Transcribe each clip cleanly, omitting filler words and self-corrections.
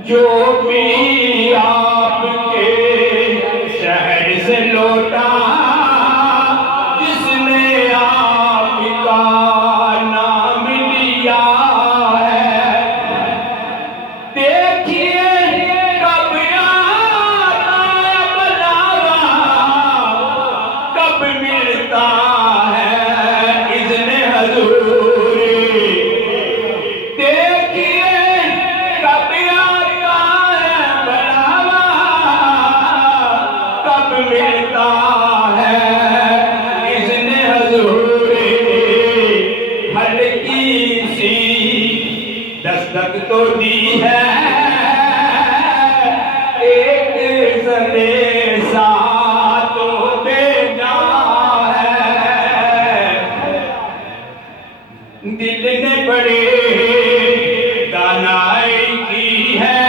जो भी आपके शहर से लौटा, जिसने आपका नाम लिया है, देखिए कब आता है बुलावा, कब मिलता है इज़्ने हज़ूरी। मिलता है इज़्ने हज़ूरी। हल्की सी दस्तक तो दी है, एक संदेशा तो भेजा है। दिल ने बड़े दानाई की है,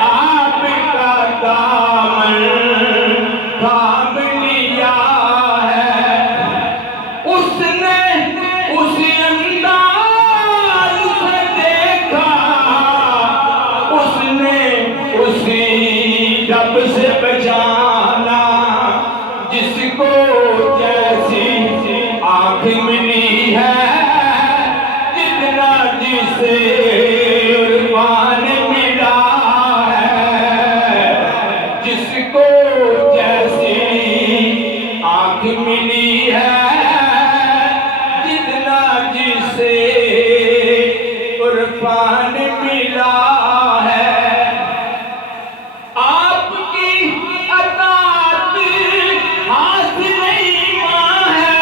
आपका दामन थाम लिया है। उसने उस अंदाज से देखा, उसने उसी ढब से पहचाना, जिसको जैसी आँख मिली है, जितना जिसे उर्फान मिला है, जिसको आँख मिली है, जितना जिसे उर्फान मिला है। आपकी अताअत हासिल ईमान है,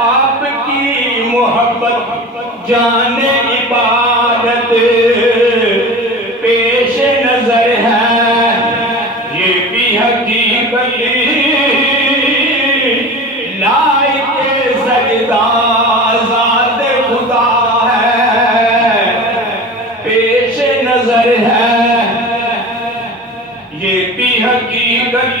आपकी मोहब्बत जाने इबादत पेश नजर है। ये भी हकीकत लाइके सजदा ज़ात खुदा है, पेश नजर है। ये भी हकीकत